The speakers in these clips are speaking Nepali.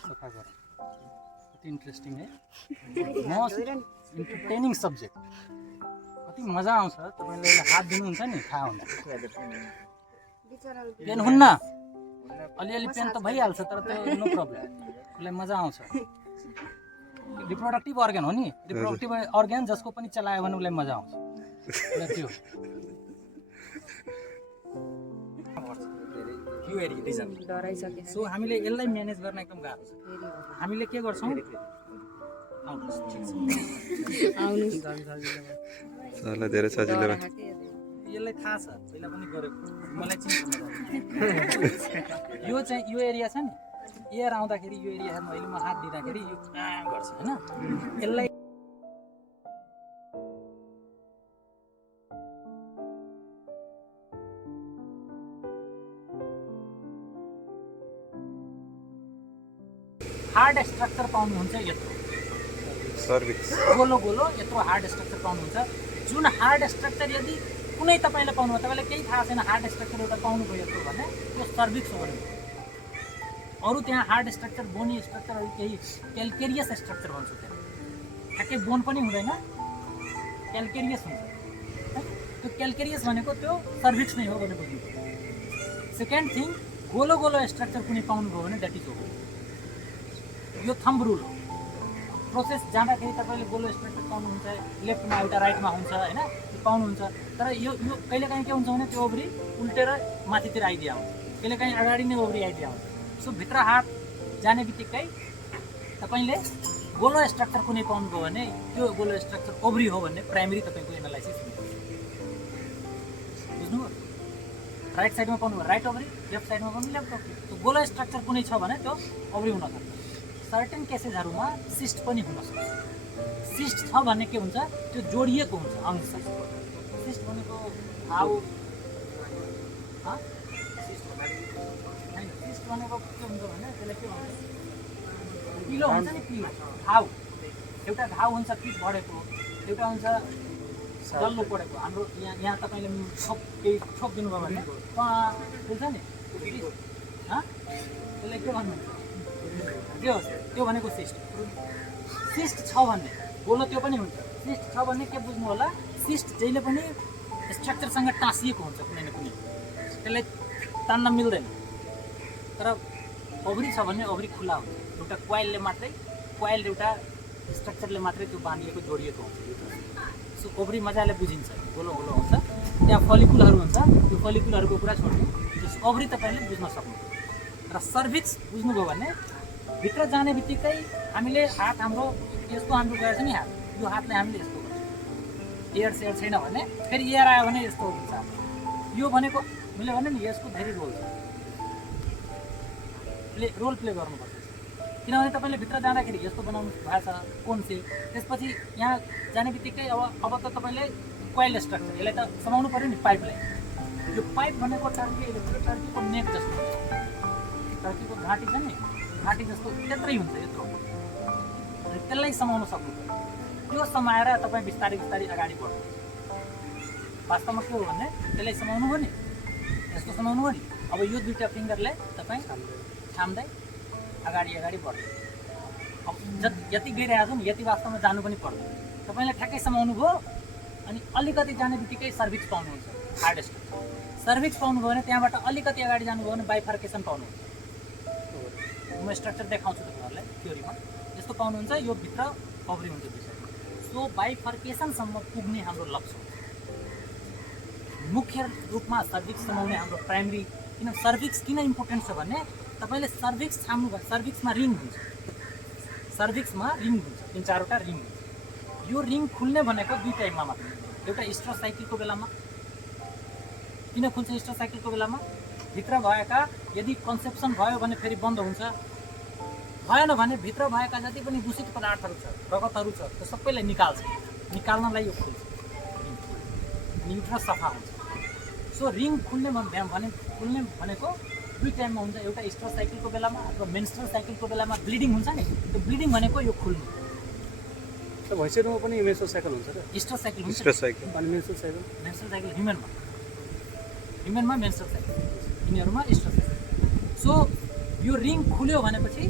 सफा गर कति इन्ट्रेस्टिङ है मोस्ट इन्टरटेनिङ सब्जेक्ट कति मजा आउँछ तपाईले हात दिनुहुन्छ नि थाहा हुँदैन पेन हुन्न अलिअलि पेन त भइहाल्छ तर त्यो नो प्रब्लम उसलाई मजा आउँछ रिप्रोडक्टिभ अर्गन हो नि रिप्रोडक्टिभ अर्गन जसको पनि चलायो भने उसलाई मजा आउँछ त्यो सो हामीले यसलाई म्यानेज गर्न एकदम गाह्रो छ हामीले के गर्छौँ धेरै सजिलो यसलाई थाहा छ पहिला पनि गरेको मलाई चिन्छ यो चाहिँ यो एरिया छ नि एयर आउँदाखेरि यो एरिया मैले म हात दिँदाखेरि यो गर्छ होइन यसलाई हार्ड स्ट्रक्चर पाउनुहुन्छ यत्रो सर्भिक्स गोलो गोलो यत्रो हार्ड स्ट्रक्चर पाउनुहुन्छ जुन हार्ड स्ट्रक्चर यदि कुनै तपाईँले पाउनु भयो तपाईँलाई केही थाहा छैन हार्ड स्ट्रक्चर एउटा पाउनुभयो यत्रो भने त्यो सर्भिक्स हो भने अरू त्यहाँ हार्ड स्ट्रक्चर बोनी स्ट्रक्चरहरू केही क्याल्केरियस स्ट्रक्चर भन्छु त्यहाँ ठ्याक्कै बोन पनि हुँदैन क्याल्केरियस हुन्छ त्यो क्याल्केरियस भनेको त्यो सर्भिक्स नै हो भने बुझ्नु सेकेन्ड थिङ गोलो गोलो स्ट्रक्चर कुनै पाउनुभयो भने द्याट इज हो यो थम्ब रुल हो प्रोसेस जाँदाखेरि तपाईँले गोलो स्ट्रक्चर पाउनुहुन्छ लेफ्टमा एउटा राइटमा हुन्छ होइन त्यो पाउनुहुन्छ तर यो कहिलेकाहीँ के हुन्छ भने त्यो ओभरी उल्टेर माथितिर आइदिया हुन्छ कहिलेकाहीँ अगाडि नै ओभरी आइदिया हुन्छ सो भित्र हात जाने बित्तिकै तपाईँले गोलो स्ट्रक्चर कुनै पाउनुभयो भने त्यो गोलो स्ट्रक्चर ओभरी हो भने प्राइमेरी तपाईँको एनालाइसिस हुन्छ बुझ्नुभयो राइट साइडमा पाउनुभयो राइट ओभरी लेफ्ट साइडमा पाउनु लेफ्ट ओभरी त्यो गोलो स्ट्रक्चर कुनै छ भने त्यो ओभरी हुनसक्छ सर्टेन केसेसहरूमा सिस्ट पनि हुनसक्छ सिस्ट छ भने के हुन्छ त्यो जोडिएको हुन्छ अंश सिस्ट भनेको घाउ सिस्ट भनेको के हुन्छ भने त्यसलाई के भन्छ पिलो हुन्छ नि पिलो घाउ एउटा घाउ हुन्छ पिठ बढेको एउटा हुन्छ डल्लो पढेको हाम्रो यहाँ तपाईँले केही छोप दिनुभयो भने बुझ्छ नि त्यसलाई के भन्नुहुन्छ त्यो भनेको सिस्ट छ भन्ने गोलो त्यो पनि हुन्छ सिस्ट छ भन्ने के बुझ्नु होला सिस्ट जहिले पनि स्ट्रक्चरसँग टाँसिएको हुन्छ कुनै न कुनै त्यसलाई तान्न मिल्दैन तर ओभरी छ भने ओभरी खुला हुन्छ एउटा कोइलले मात्रै कोइल एउटा स्ट्रक्चरले मात्रै त्यो बाँधिएको जोडिएको हुन्छ सो ओभरी मजाले बुझिन्छ गोलो गोलो हुन्छ त्यहाँ फलिकुलहरू हुन्छ त्यो फलिकुलहरूको कुरा छोड्नु त्यस ओभरी तपाईँले बुझ्न सक्नु र सर्भिक्स बुझ्नुभयो भने भित्र जाने बित्तिकै हामीले हात हाम्रो यस्तो हाम्रो गएर छ नि हात यो हातले हामीले यस्तो गर्छ एयर सेयर छैन भने फेरि एयर आयो भने यस्तो हुन्छ यो भनेको मैले भने नि यसको धेरै रोल छ रोल प्ले गर्नुपर्छ किनभने तपाईँले भित्र जाँदाखेरि यस्तो बनाउनु भएको छ कोन सेप त्यसपछि यहाँ जाने बित्तिकै अब त तपाईँले कोइल स्ट्रक्चर यसलाई त समाउनु पऱ्यो नि पाइपलाई यो पाइप भनेको टर्कीको नेक जस्तो टर्कीको घाँटी छ नि घाँटी जस्तो त्यत्रै हुन्छ यत्रो अनि त्यसलाई समाउन सक्नु पर्यो त्यो समाएर तपाईँ बिस्तारै बिस्तारै अगाडि बढ्नु वास्तवमा के हो भने त्यसलाई समाउनु हो नि यस्तो समाउनु हो नि अब यो दुईवटा फिङ्गरले तपाईँ थाम्दै अगाडि बढ्नु अब यति गइरहेको छ नि यति वास्तवमा जानु पनि पर्दैन तपाईँले ठ्याक्कै समाउनु भयो अनि अलिकति जाने बित्तिकै सर्भिक्स पाउनुहुन्छ हार्ड स्ट्रक्चर सर्भिक्स पाउनुभयो भने त्यहाँबाट अलिकति अगाडि जानुभयो भने बाइफर्केसन पाउनुहुन्छ म स्ट्रक्चर देखाउँछु तपाईँहरूलाई थ्योरीमा यस्तो पाउनुहुन्छ यो भित्र ओभरी हुन्छ दुई साइडमा सो बाइफर्केसनसम्म पुग्ने हाम्रो लक्ष्य हुन्छ मुख्य रूपमा सर्भिक्स समाउने हाम्रो प्राइमरी किन सर्भिक्स किन इम्पोर्टेन्ट छ भने तपाईँले सर्भिक्स छाम्नु भयो सर्भिक्समा रिङ हुन्छ 3-4वटा रिङ हुन्छ यो रिङ खुल्ने भनेको दुई टाइममा मात्र एउटा स्ट्रो साइकलको बेलामा किन खुल्छ स्ट्रो साइकलको बेलामा भित्र भएका यदि कन्सेप्सन भयो भने फेरि बन्द हुन्छ भएन भने भित्र भएका जति पनि दूषित पदार्थहरू छ रगतहरू छ त्यो सबैलाई निकाल्नलाई यो खुल्छ युट्रस सफा हुन्छ सो रिङ खुल्ने भनेको दुई टाइममा हुन्छ एउटा स्ट्रो साइकलको बेलामा अथवा मेन्स्ट्रुअल साइकलको बेलामा ब्लिडिङ हुन्छ नि त्यो ब्लिडिङ भनेको यो खुल्नु भैँसीहरूमा पनि मेन्स्ट्रुअल साइकल हुन्छ र स्ट्रो साइकल हुन्छ अनि मेन्स्ट्रुअल साइकल ह्युमनमा मेन्स्ट्रुअल साइकल यिनीहरूमा स्ट्रेस। सो यो रिङ खुल्यो भनेपछि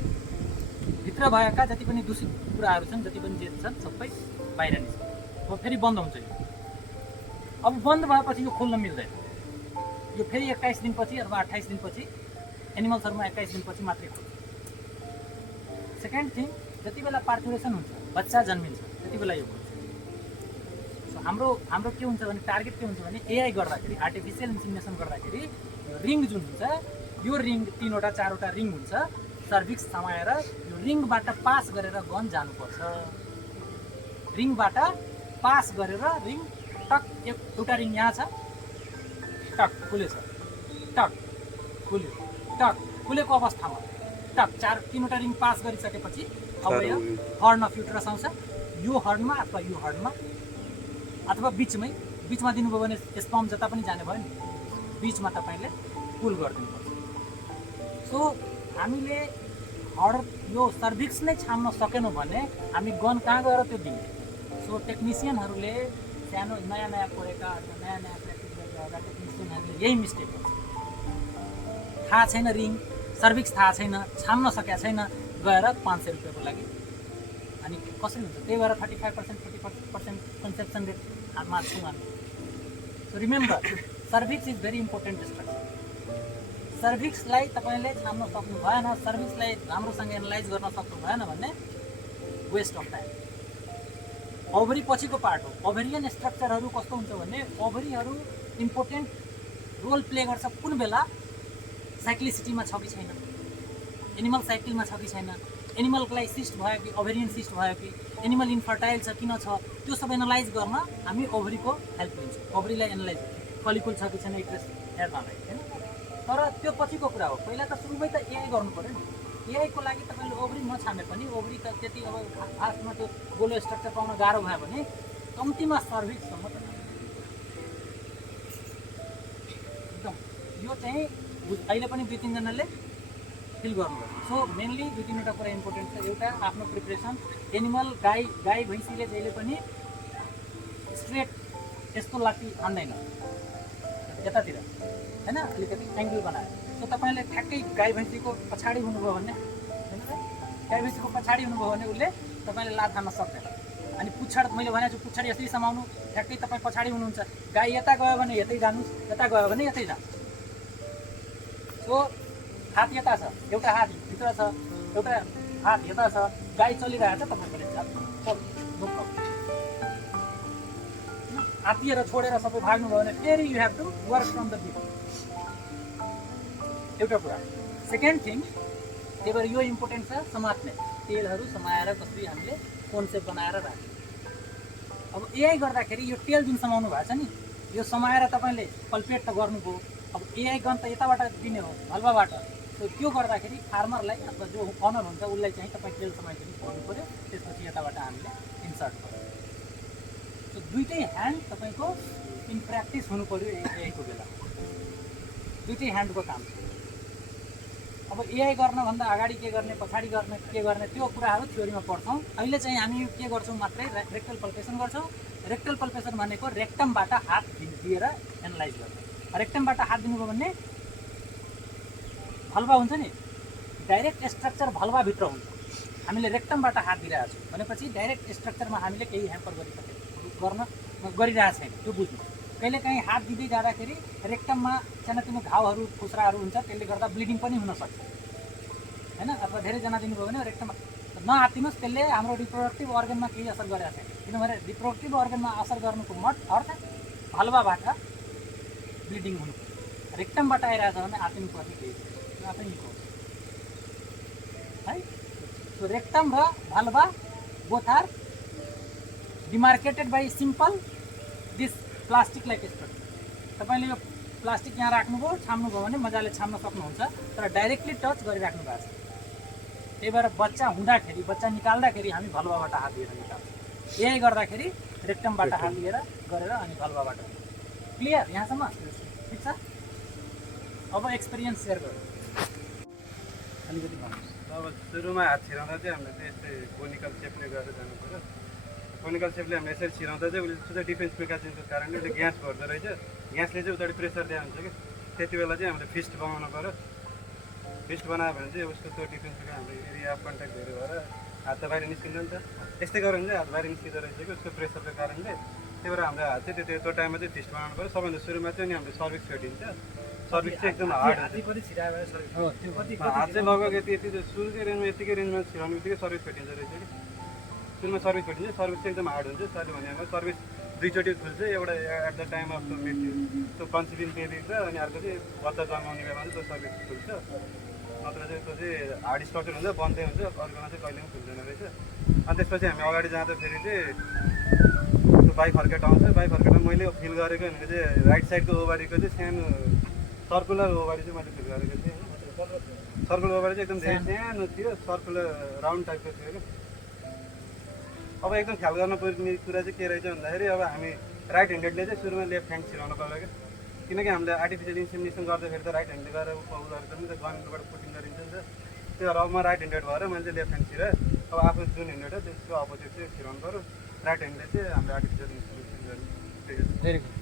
भित्र भएका जति पनि दूषित कुराहरू छन्, जति पनि जे छन् सबै बाहिर निस्क्छ। अब फेरि बन्द हुन्छ यो। अब बन्द भएपछि यो खोल्न मिल्दैन। यो फेरि 21 दिनपछि अथवा 28 दिनपछि, एनिमल्सहरूमा 21 दिनपछि मात्रै खोल्छ। सेकेन्ड थिङ, जति बेला पार्चुरेसन हुन्छ, बच्चा जन्मिन्छ, त्यति बेला यो खोल्छ। सो हाम्रो के हुन्छ भने टार्गेट के हुन्छ भने एआई गर्दाखेरि, आर्टिफिसियल इन्सिमिनेसन गर्दाखेरि रिङ जुन हुन्छ, यो रिङ 3वटा 4वटा रिङ हुन्छ, सर्भिक्स समाएर यो रिङबाट पास गरेर गन जानुपर्छ। रिङबाट पास गरेर रिङ टक, एउटा रिङ यहाँ छ, टक खुल्यो छ, टक खुल्यो, टक खुलेको अवस्थामा टक 3वटा रिङ पास गरिसकेपछि अब यो हर्न अफ युटरस आउँछ। यो हर्नमा अथवा यो हर्नमा अथवा बिचमा दिनुभयो भने स्पर्म जता पनि जाने भयो नि, बिचमा तपाईँले पुल गरिदिनुपर्छ। सो हामीले यो सर्भिक्स नै छाम्न सकेनौँ भने हामी गन कहाँ गएर त्यो दिने। सो टेक्निसियनहरूले सानो नयाँ कोरेका अथवा नयाँ प्र्याक्टिस गरिरहेका टेक्निसियनहरूले यही मिस्टेक गर्छ। थाहा छैन रिङ, सर्भिक्स थाहा छैन, छाम्न सकेका छैन, गएर 500 रुपियाँको लागि अनि कसरी हुन्छ। त्यही भएर 35% 40% कन्सेप्सन रेट मान्छौँ हामी। So remember, cervix is very important structure. सर्भिक्सलाई तपाईँले छाम्न सक्नु भएन, सर्भिक्सलाई राम्रोसँग एनालाइज गर्न सक्नु भएन भने वेस्ट अफ टाइम। ओभरी पछिको पार्ट हो। ओभरियन स्ट्रक्चरहरू कस्तो हुन्छ भने ओभरीहरू इम्पोर्टेन्ट रोल प्ले गर्छ। कुन बेला साइक्लिसिटीमा छ कि छैन, एनिमल साइकलमा छ कि छैन, एनिमललाई सिस्ट भयो कि ओभरियन सिस्ट भयो कि, एनिमल इन्फर्टाइल छ किन छ, त्यो सब एनालाइज गर्न हामी ओभरीको हेल्प लिन्छौँ। ओभरीलाई एनालाइज, फलिकुल छ कि छैन इट्रेस हेर्नलाई, होइन। तर त्यो पछिको कुरा हो। पहिला त सुरुमै त एआई गर्नु पऱ्यो नि। एआईको लागि तपाईँले ओभरी नछामे पनि, ओभरी त त्यति अब फास्टमा त्यो गोलो स्ट्रक्चर पाउन गाह्रो भयो भने कम्तीमा सर्भिससम्म त एकदम यो चाहिँ अहिले पनि 2-3 जनाले फिल गर्नुभयो। सो मेनली 2-3वटा कुरा इम्पोर्टेन्ट छ। एउटा आफ्नो प्रिपरेसन, एनिमल गाई भैँसीले जहिले पनि स्ट्रेट यस्तो लाठी हान्दैन यतातिर, होइन, अलिकति एङ्गल बनायो। सो तपाईँले ठ्याक्कै गाई भैँसीको पछाडि हुनुभयो भने, होइन, गाई भैँसीको पछाडि हुनुभयो भने उसले तपाईँले लात हान्न सक्दैन। अनि पुच्छाड, मैले भनेको छु पुच्छाड यसरी समाउनु, ठ्याक्कै तपाईँ पछाडि हुनुहुन्छ, गाई यता गयो भने यतै जानुहोस्, यता गयो भने यतै जानुहोस्। सो हात यता छ, एउटा हात भित्र छ, एउटा हात यता छ, गाई चलिरहेको छ, तपाईँले आत्तिएर छोडेर सबै भाग्नुभयो भने फेरि you have to work from the beginning. एउटा कुरा। सेकेन्ड थिङ, त्यही भएर यो इम्पोर्टेन्ट छ, समात्ने तेलहरू समाएर कसरी हामीले कोन सेप बनाएर राख्ने। अब एआई गर्दाखेरि यो टेल जुन समाउनु भएको छ नि, यो समाएर तपाईँले पल्पेट त गर्नुभयो। अब एआई गन त यताबाट दिने हो, हलुवाबाट। सो त्यो गर्दाखेरि फार्मरलाई अथवा जो अनर हुन्छ उसलाई चाहिँ तपाईँ टेल समाइदिनु गर्नु पऱ्यो। त्यसपछि यताबाट हामीले इन्सर्ट गर्यो। सो दुइटै ह्यान्ड तपाईँको इन प्र्याक्टिस हुनु पऱ्यो एआईको बेला। दुइटै ह्यान्डको काम। अब एआई गर्नभन्दा अगाडि के गर्ने, पछाडि गर्ने, के गर्ने, त्यो कुराहरू थ्योरीमा पढ्छौँ। अहिले चाहिँ हामी के गर्छौँ मात्रै, रेक्टल पल्पेसन गर्छौँ। रेक्टल पल्पेसन भनेको रेक्टमबाट हात दिएर एनालाइज गर्छ। रेक्टमबाट हात दिनुभयो भने भल्भा हुन्छ नि, डाइरेक्ट स्ट्रक्चर भल्भाभित्र हुन्छ। हामीले रेक्टमबाट हात दिइरहेको छौँ भनेपछि डाइरेक्ट स्ट्रक्चरमा हामीले केही ह्याम्पर गरिरहेको छैन, त्यो बुझ्नु। कहिलेकाहीँ हात दिँदै जाँदाखेरि रेक्टममा सानोतिनो घाउहरू, खुस्राहरू हुन्छ, त्यसले गर्दा ब्लिडिङ पनि हुनसक्छ, होइन। अथवा धेरैजना दिनुभयो भने रेक्टममा नहातिनुहोस्, त्यसले हाम्रो रिप्रोडक्टिभ अर्गनमा केही असर गरेको छैन। किनभने रिप्रोडक्टिभ अर्गनमा असर गर्नुको अर्थ भल्भाबाट ब्लिडिङ हुनु, रेक्टमबाट आइरहेछ भने आतिनुपर्ने केही आफै निको है। सो रेक्टम र vulva both are demarcated by simple this plastic like structure. तपाईँले यो प्लास्टिक यहाँ राख्नुभयो, छाम्नुभयो भने मजाले छाम्न सक्नुहुन्छ, तर डाइरेक्टली टच गरिराख्नु भएको छ। त्यही भएर बच्चा हुँदाखेरि, बच्चा निकाल्दाखेरि हामी भल्भाबाट हात दिएर निकाल्छौँ। एआई गर्दाखेरि रेक्टमबाट हात दिएर गरेर अनि भल्भाबाट। क्लियर यहाँसम्म? ठिक छ। अब एक्सपिरियन्स सेयर गरौँ अलिकति भन्नुहोस्। अब सुरुमा हात छिराउँदा चाहिँ हामीले चाहिँ यस्तै कोनिकल सेपले गरेर जानु पऱ्यो। कोनिकल सेपले हामीले यसरी छिराउँदा चाहिँ उसले डिफेन्स मेकानिजमको कारणले उसले ग्यास भर्दो रहेछ। ग्यासले चाहिँ उतापट्टि प्रेसर दिएको हुन्छ कि त्यति बेला चाहिँ हामीले फिस्ट बनाउनु पऱ्यो। फिस्ट बनायो भने चाहिँ उसको त्यो डिफेन्सको हाम्रो एरिया अफ कन्ट्याक्ट धेरै भएर हात त बाहिर निस्किन्छ नि त। यस्तै गऱ्यो भने चाहिँ हात बाहिर निस्किँदो रहेछ कि उसको प्रेसरको कारणले। त्यही भएर हाम्रो हात चाहिँ त्यो टाइममा चाहिँ फिस्ट बनाउनु पऱ्यो। सबभन्दा सुरुमा चाहिँ नि हामीले सर्भिस भेटिन्छ। सर्भिस चाहिँ एकदम हार्ड हुन्छ। हात चाहिँ लगभग यति सुरुकै रेन्जमा यतिकै रेन्जमा छिराउनु बित्तिकै सर्भिस भेटिन्छ रहेछ कि। सुरुमा सर्भिस भेटिन्छ, सर्भिस चाहिँ एकदम हार्ड हुन्छ। सरले भनेको सर्भिस दुईचोटि खुल्छ, एउटा एट द टाइम अफ त्यो कन्सिभिङ बेबी छ, अनि अर्को चाहिँ बच्चा जन्माउने बेलामा चाहिँ त्यो सर्भिस खुल्छ। नत्र चाहिँ त्यो चाहिँ हार्ड स्ट्रक्चर हुन्छ, बन्दै हुन्छ, अर्कोमा चाहिँ कहिले पनि खुल्दैन रहेछ। अनि त्यसपछि हामी अगाडि जाँदाखेरि चाहिँ त्यो बाइक फर्केट आउँछ। बाइक फर्केटमा मैले फिल गरेको भनेको चाहिँ राइट साइडको ओभरीको चाहिँ सानो सर्कुलर ओभरी चाहिँ मैले फिल गरेको थिएँ। सर्कुलर ओभरी चाहिँ एकदम धेरै सानो थियो, सर्कुलर राउन्ड टाइपको थियो क्या। अब एकदम ख्याल गर्नुपर्ने कुरा चाहिँ के रहेछ भन्दाखेरि अब हामी राइट ह्यान्डेडले चाहिँ सुरुमा लेफ्ट ह्यान्ड छिराउनु पर्यो क्या। किनकि हामीले आर्टिफिसियल इन्सेमिनेसन गर्दाखेरि त राइट ह्यान्डले गरेर गर्दा पनि त गभर्मेन्टबाट पुटिङ गरिन्छ नि त। त्यो भएर अब म राइट ह्यान्डेड भएर मैले चाहिँ लेफ्ट ह्यान्ड छिराएँ। अब आफू जुन ह्यान्डेड हो त्यसको अपोजिट चाहिँ छिराउनु पऱ्यो। राइट ह्यान्डले चाहिँ हामीले आर्टिफिसियल इन्सेमिनेसन गर्नु। Very good.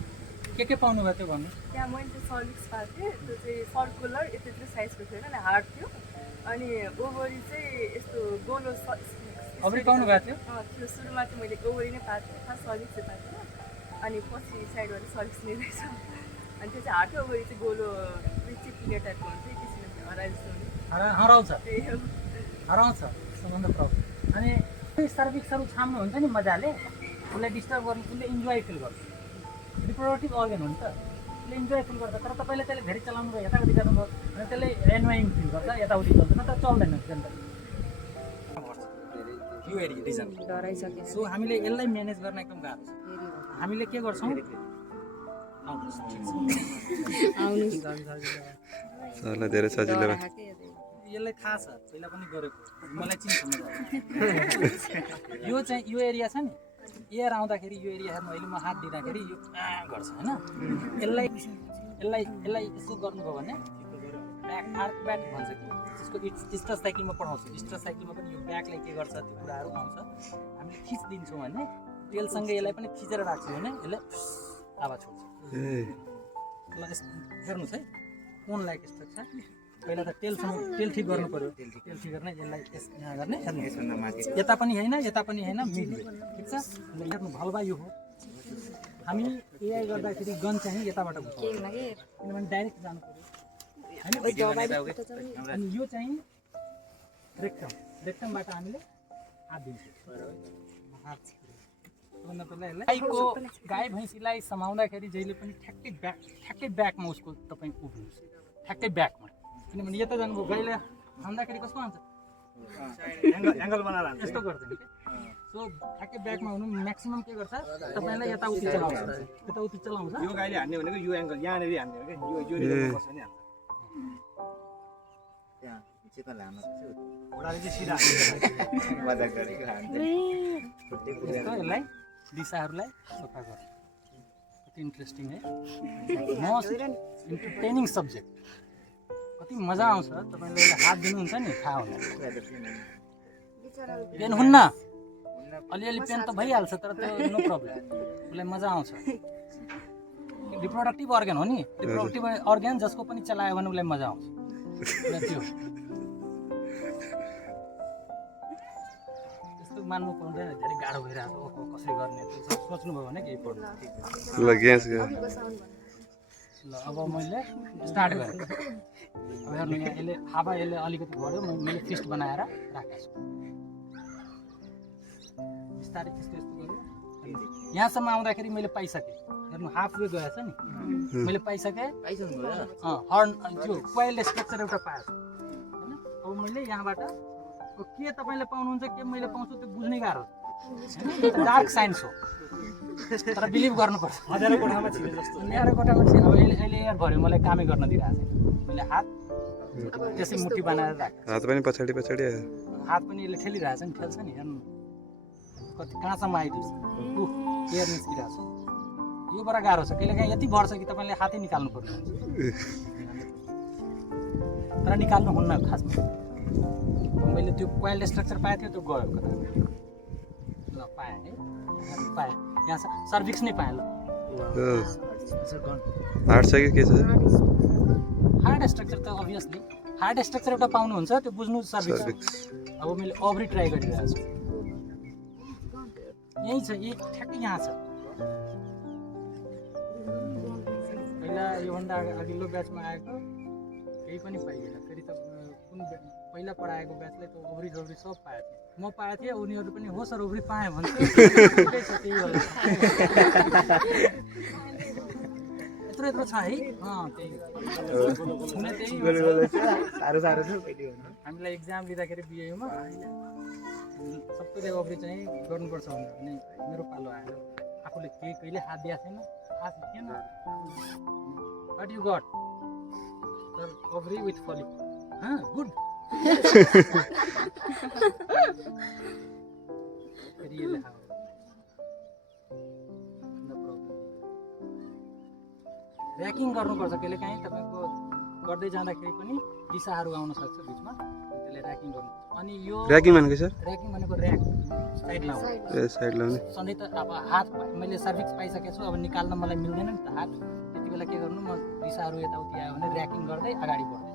के पाउनु भयो त्यो भन्नु? त्यहाँ मैले चाहिँ सर्भिक्स पाएको थिएँ। त्यो चाहिँ सर्कुलर यति चाहिँ साइजको थियो होइन, हार्ड थियो। अनि ओभरी चाहिँ यस्तो गोलो ओभरी पाउनु भएको थियो? त्यो सुरुमा चाहिँ मैले ओभरी नै पाएको थिएँ, फर्स्ट सर्भिस चाहिँ पाएको थिएँ। अनि पछि साइडबाट सर्भिस नै रहेछ। अनि त्यो चाहिँ हार्ड थियो, ओभरी चाहिँ गोलो चिप्लिने टाइपको हुन्छ, त्यसमा हराए जस्तो हुन्छ। हराउँछ त्यही हो, हराउँछ सबभन्दा प्रब्लम। अनि सर्भिक्सहरू छाम्नु हुन्छ नि मजाले, उसलाई डिस्टर्ब गर्नु, उसले इन्जोय फिल गर्छ। रिप्रोडक्टिभ अर्गन हो नि त, उसले इन्जोय फिल गर्छ। तर तपाईँले त्यसले धेरै चलाउनु भयो, यताउति गर्नुभयो भने त्यसले एन्वाइङ फिल गर्छ, यताउति चल्दैन त चल्दैन जनरली। यो एरिया रिजन डराइसक्यो। सो हामीले यसलाई म्यानेज गर्न एकदम गाह्रो छ। हामीले के गर्छौँ, साला धेरै सजिलो भयो। यसलाई थाहा छ, पहिला पनि गरेको, मलाई चिन्छ मजा। यो एरिया छ नि, एयर आउँदाखेरि यो एरिया हेर्नु, अहिले म हात दिँदाखेरि यो गर्छ होइन। यसलाई यसो गर्नुभयो भने ब्याक आर्क ब्याक भन्छ कि, त्यसको स्टर साइकलमा पढाउँछु। स्टर साइकलमा पनि यो ब्याकलाई के गर्छ त्यो कुराहरू आउँछ। हामीले खिचिदिन्छौँ भने तेलसँगै यसलाई पनि खिचेर राख्छौँ भने यसले आवाज छोड्छ। ल हेर्नुहोस् है, कोन लाइक स्ट्रक्चर। पहिला त तेल ठिक गर्नु पऱ्यो। तेल ठिक गर्ने यसलाई यहाँ गर्ने, हेर्नु यता पनि होइन यता पनि होइन, मिड ठिक छ। हेर्नु भलबा यो हो। हामी एआई गर्दाखेरि गन चाहिँ यताबाट घुस्छ, किनभने डाइरेक्ट जानु पऱ्यो होइन। अनि यो चाहिँ रेक्टमबाट हामीले हात दिन्छौँ। सबभन्दा पहिला यसलाई गाई भैँसीलाई समाउँदाखेरि जहिले पनि ठ्याक्कै ब्याकमा उसको तपाईँ उभिनुहोस्, ठ्याक्कै ब्याकमा। किनभने यता जानुभयो, गाईलाई हान्दाखेरि कस्तो हान्छ, एङ्गल बनाएर हान्छ, यस्तो गर्दैन क्या। सो ठ्याक्कै ब्याकमा हुनु। म्याक्सिमम् के गर्छ, तपाईँलाई यताउति चलाउँछ, यो गाईले हान्ने भनेको यो एङ्गल यहाँनिर हान्ने हो क्या, यो रेलमा बस्छ नि हान्छ। त्यहाँ चिकन हान्नु घोडाले चाहिँ सिधा मजाक गरेको हान्छ। यसलाई दिशाहरूलाई सफा गर्छ। कति इन्ट्रेस्टिङ है, मोस्ट इन्टरटेनिङ सब्जेक्ट। कति मजा आउँछ तपाईँले यसलाई हात दिनुहुन्छ नि, थाहा हुन्छ। पेन हुन्न, अलिअलि पेन त भइहाल्छ, तर त्यो नो प्रब्लम, उसलाई मजा आउँछ। रिप्रोडक्टिभ अर्गन हो नि, रिप्रोडक्टिभ अर्गन जसको पनि चलायो भने उसलाई मजा आउँछ। त्यो त्यस्तो मान्नु पर्दैन, धेरै गाह्रो भइरहेको हो, कसरी गर्ने त्यो सोच्नुभयो भने केही पर्दैन। ल अब मैले स्टार्ट गरेँ। अब हेर्नु यहाँ यसले हावा यसले अलिकति बढ्यो, मैले फिस्ट बनाएर राखेको छु। बिस्तारै यस्तो गऱ्यो। यहाँसम्म आउँदाखेरि मैले पाइसकेँ। हेर्नु हाफ वे गएछ नि, मैले पाइसकेँ। हर्न त्यो कोइल स्ट्रक्चर एउटा पाएछु होइन। अब मैले यहाँबाट के तपाईँले पाउनुहुन्छ, के मैले पाउँछु त्यो बुझ्नै गाह्रो छ। डार्क साइन्स हो, तर बिलिभ गर्नुपर्छ। हजारौँ कोठामा छिरे जस्तो। यहाँ कोठामा छिरे। अब अहिले एयर भऱ्यो, मलाई कामै गर्न दिइरहेको छैन। मैले हात त्यसै मुठी बनाएर राखेँ, हात पनि पछाडि आयो। हात पनि यसले ठेलिरहेछ नि, खेल्छ नि। हेर्नु कति कहाँसम्म आइदिन्छ, एयर निस्किरहेको छ। यो बडा गाह्रो छ, कहिलेकाहीँ यति बढ्छ कि तपाईँले हातै निकाल्नु पर्ने हुन्छ, तर निकाल्नु हुन्न खासमा। मैले त्यो कोइल स्ट्रक्चर पाएको थियो, त्यो गयो कता। ल पाएँ है, पाएँ। यहाँ सर्भिक्स नै पाएँ। ल आठ छ कि के छ? हार्ड स्ट्रक्चर त अभियसली हार्ड स्ट्रक्चर एउटा पाउनुहुन्छ त्यो बुझ्नु सर्भिक्स अब मैले ओभरी ट्राई गरिरहेको छु यही छ यही ठ्याक्कै यहाँ छ पहिला योभन्दा अघिल्लो ब्याचमा आएको केही पनि पाइएन फेरि त कुन पहिला पढाएको ब्याचले त ओभरी झोभरी सब पाएको थियो म पाएको थिएँ उनीहरू पनि हो सर ओभरी पाएँ भन्छ त्यही छ त्यही होला यत्रो छ है त्यही हामीलाई एक्जाम लिँदाखेरि बिएमा सबैले ओभरी चाहिँ गर्नुपर्छ भनेर अनि मेरो पालो आयो आफूले केही कहिले हात दिएको छैन हात थिएन वाट यु गट सर ओभरी विथ फलिक गुड फेरि यसले ऱ्याकिङ गर्नुपर्छ कहिलेकाहीँ तपाईँको गर्दै जाँदाखेरि पनि दिशाहरू आउन सक्छ बिचमा त्यसले ऱ्याकिङ गर्नुपर्छ अनि यो ऱ्याकिङ भनेको सर ऱ्याकिङ भनेको ऱ्याक साइड लाउने साइड लाउने सधैँ त अब हात मैले सर्भिक्स पाइसकेको छु अब निकाल्न मलाई मिल्दैन नि त हात त्यति बेला के गर्नु म दिशाहरू यताउति आयो भने ऱ्याकिङ गर्दै अगाडि बढ्दै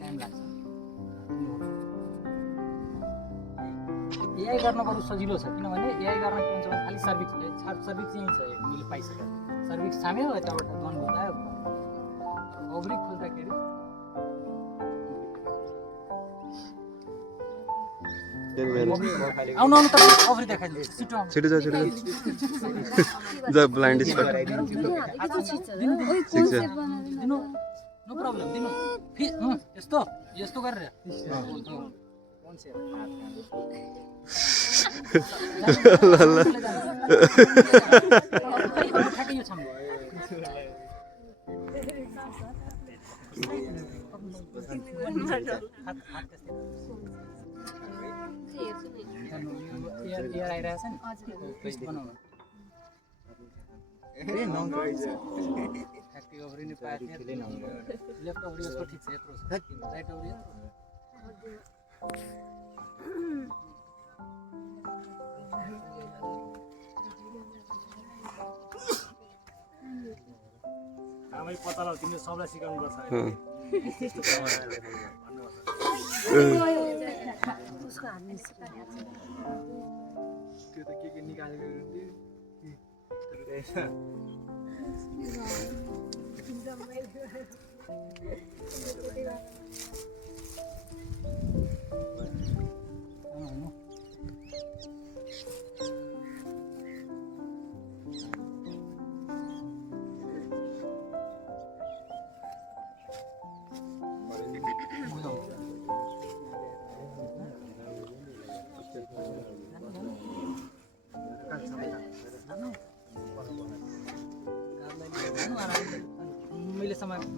टाइम लाग्छ एआई गर्न बरु सजिलो छ किनभने एआई गर्न के हुन्छ भने खालि सर्भिक्स यहीँ छ मैले पाइसकेँ सर्भिक्स छाम्यो यताबाट गन घुमायो ओभरी खोल्दाखेरि आउनु आउनु तपाईँ ओभरी देखाइदिनु छिटो छिटो जा ब्लाइन्ड स्पट दिनु नो प्रब्लम दिनु यस्तो यस्तो गरेर आइरहेछ नि पेस्ट बनाउनु ठ्याक्कै ओभरी नि पाएको लेफ्ट ओभरी यसको ठिक छ यत्रो छ राइट ओभरी आमाले पत्ता लगाउ तिमीले सबलाई सिकाउनु पर्छ त्यो त के निकालेको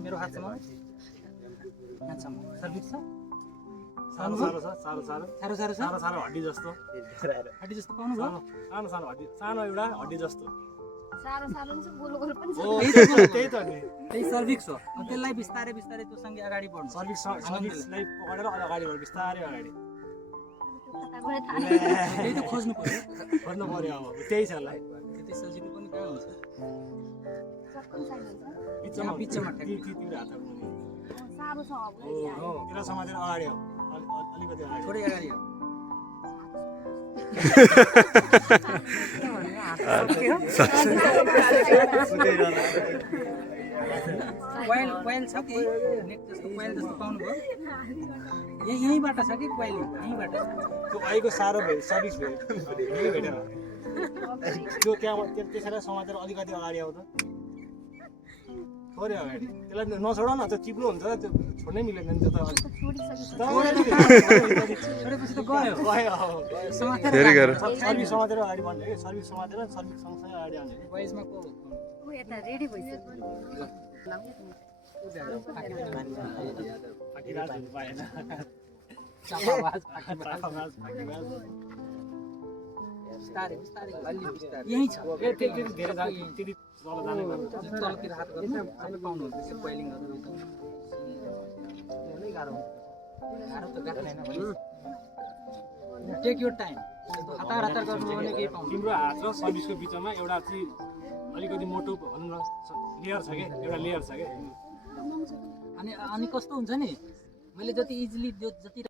मेरो हातसम्म सर्भिस छ सानो हड्डी जस्तो पाउनु भयो सानो हड्डी सानो एउटा हड्डी जस्तो त्यही त नि त्यही सर्भिक्स हो त्यसलाई बिस्तारै बिस्तारै त्योसँगै अगाडि बढ्नु सर्भिसलाई पकडेर अगाडि बढ्नु बिस्तारै अगाडि त्यही त खोज्नु पर्यो अब त्यही छ ल त्यति सजिलो पनि कहाँ हुन्छ बिचमा बिचमा त्यसलाई समातेर अगाडि हो अलिकति अगाडि थोरै अगाडि हो कोइल छ कि नेक जस्तो कोइल जस्तो पाउनु भयो यहीँबाट छ कि कोइल यहीँबाट त्यो अहिलेको साह्रो भयो सर्भिस भयो भेटेन त्यो त्यहाँ त्यसैलाई समातेर अलिकति अगाडि आउँछ थोरै अगाडि त्यसलाई नछोड न त्यो चिप्लो हुन्छ त्यो छोड्नै मिलेन नि त्यो त छोडेपछि त गयो फेरि गर सर्भिस समातेर अगाडि बढ्ने कि सर्भिस समातेर सर्भिस सँगसँगै अगाडि आउने वाइजमा को फाटिरहेको पाएन यही छ धेरै त्यति तल जाने तलतिर हात गर्नु सबै पाउनुहुन्छ त्यो कोइलिङ गर्नु गाह्रो गाह्रो त गाह्रो टेक योर टाइम, हतार हतार गर्नु भने केही पाउँदैन। तिम्रो हात र सर्भिसको बिचमा एउटा चाहिँ अलिकति मोटो भनौँ न लेयर छ क्या, एउटा लेयर छ क्या। अनि कस्तो हुन्छ नि, मैले जति इजिली जति